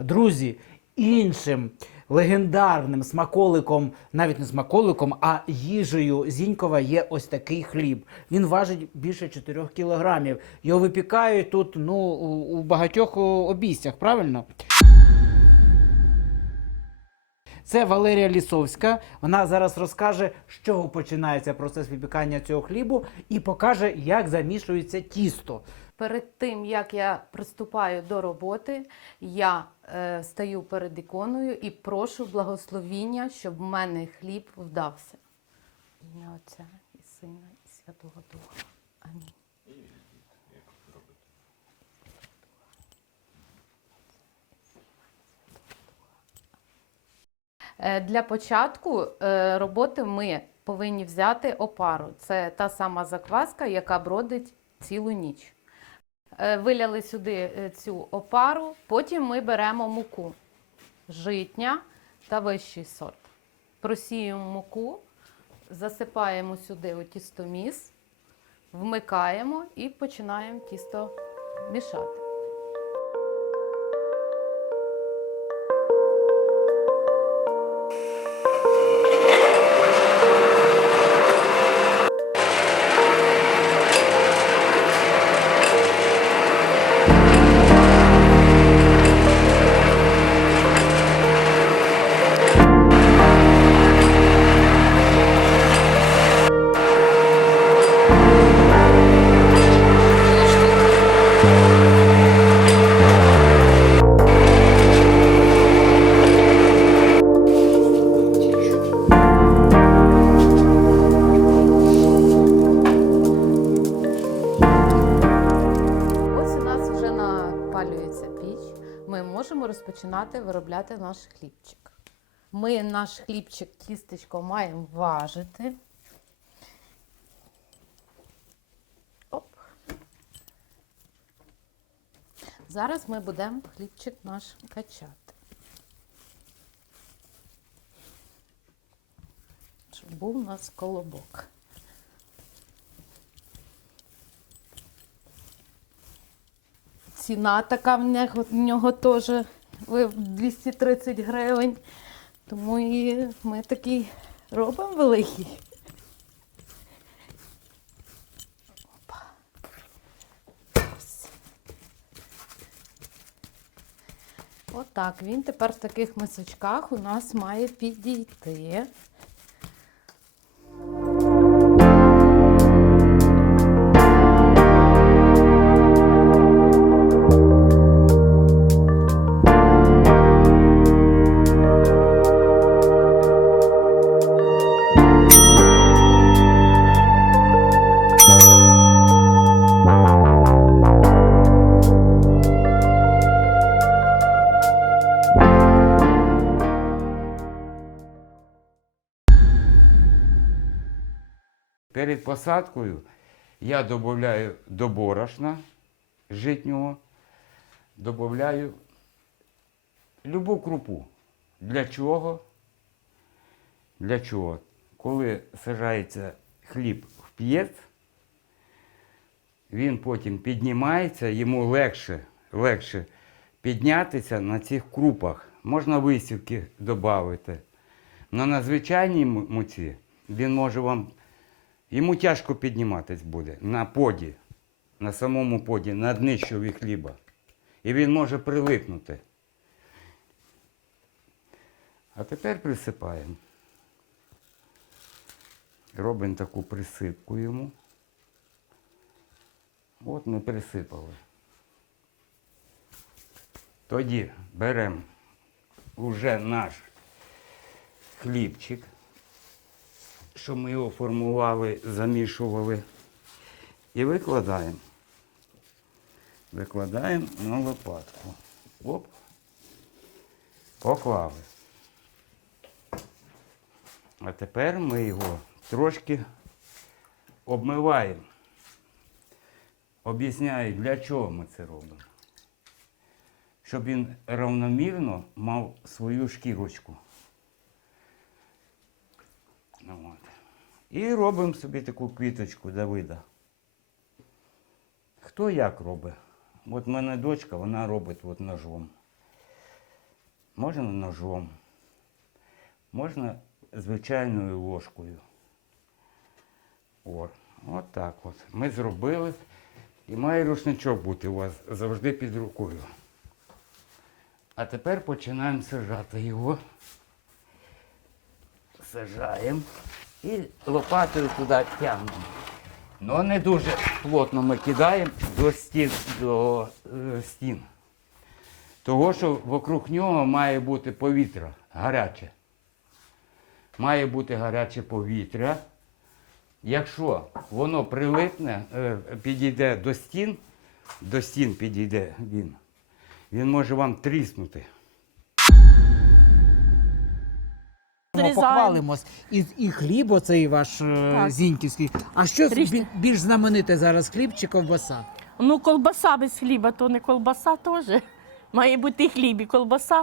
Друзі, іншим легендарним смаколиком, навіть не смаколиком, а їжею Зінькова є ось такий хліб. Він важить більше 4 кілограмів. Його випікають тут ну, у, багатьох обійстях, правильно? Це Валерія Лісовська. Вона зараз розкаже, з чого починається процес випікання цього хлібу, і покаже, як замішується тісто. Перед тим як я приступаю до роботи, я е, стаю перед іконою і прошу благословіння, щоб в мене хліб вдався. Ім'я Отця і Сина, і Святого Духа. Амінь. Е, Для початку е, роботи ми повинні взяти опару. Це та сама закваска, яка бродить цілу ніч. Е, Виляли сюди е, цю опару, потім ми беремо муку житня та вищий сорт. Просіємо муку, засипаємо сюди у тістоміс, вмикаємо і починаємо тісто мішати. Напалюється піч. Ми можемо розпочинати виробляти наш хлібчик. Ми наш хлібчик тістечко маємо важити. Оп. Зараз ми будемо хлібчик наш качати. Щоб був у нас колобок. Ціна така в нього, в нього теж 230 гривень. Тому і ми такий робимо великий. Отак, він тепер в таких мисочках у нас має підійти. Перед посадкою я додаю до борошна житнього, додаю любу крупу. Для чого? Для чого? Коли сажається хліб в п'єц, він потім піднімається, йому легше, легше піднятися на цих крупах. Можна висівки додати. На звичайній муці він може вам Йому тяжко підніматись буде на поді, на самому поді, на днищові хліба. І він може прилипнути. А тепер присипаємо. Робимо таку присипку йому. От ми присипали. Тоді беремо уже наш хлібчик що ми його формували, замішували. І викладаємо. Викладаємо на лопатку. Оп. Поклали. А тепер ми його трошки обмиваємо. Об'ясняю, для чого ми це робимо. Щоб він равномірно мав свою шкірочку. От. І робимо собі таку квіточку Давида. Хто як робить? От в мене дочка, вона робить от ножом. можна ножом, можна звичайною ложкою. О, от так от. Ми зробили. І має рушничок бути у вас завжди під рукою. А тепер починаємо сажати його. Сажаємо і лопатою туди тягнемо. Ну не дуже плотно ми кидаємо до стін, до е, стін. Того, що вокруг нього має бути повітря гаряче. Має бути гаряче повітря. Якщо воно прилипне, е, підійде до стін, до стін підійде він, він може вам тріснути. Ми Зрізаємо. похвалимось. І, і хліб оцей ваш е, Так. зіньківський. А що бі- більш знамените зараз хліб чи ковбаса? Ну, колбаса без хліба, то не колбаса теж. Має бути і хліб, і колбаса.